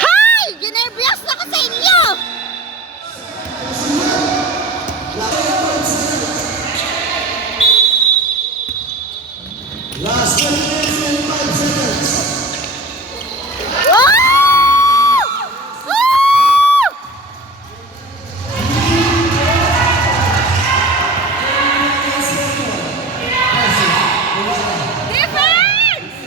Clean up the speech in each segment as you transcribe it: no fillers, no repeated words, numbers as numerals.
Hay! Ginervyos na ko sa inyo! Last 10 minutes and 5 seconds. Oh! Oh! Defense!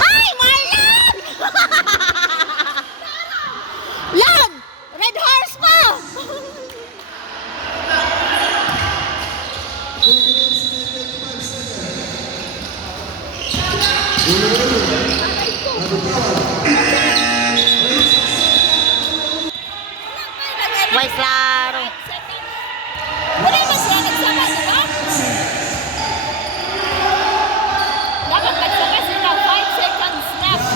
Ay, Marlon! Yan! Red horse pa! Wait, klaro. Wala ba siya nagsama, di ba? Dapat nagsama sila 5 seconds left.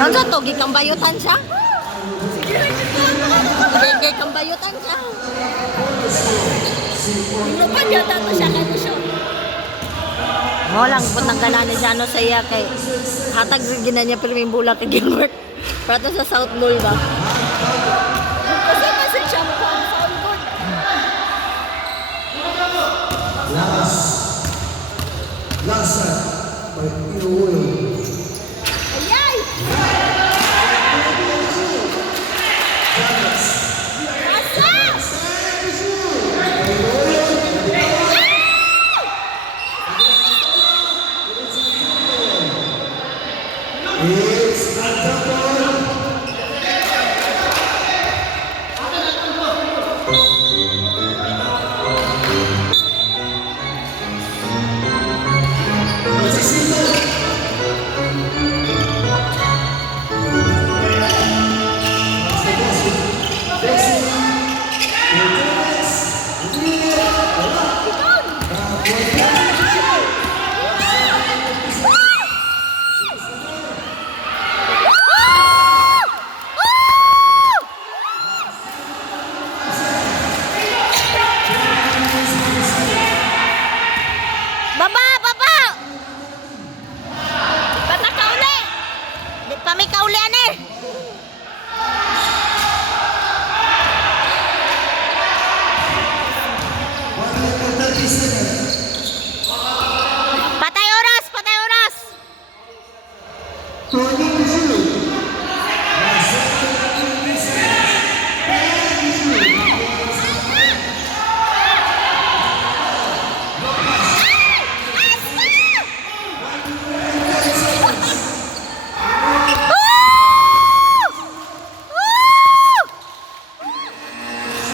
Ano to? Gikambayutan siya? Gikambayutan siya. Inupan yata to siya kay siya. Mo lang po nang ganani siya ano sa iya kay hatag gina niya pero may bulak kay Gilbert. Para to sa South Mall ba? Kasi kasi siya mo ang foul good. Last set by Inuulo.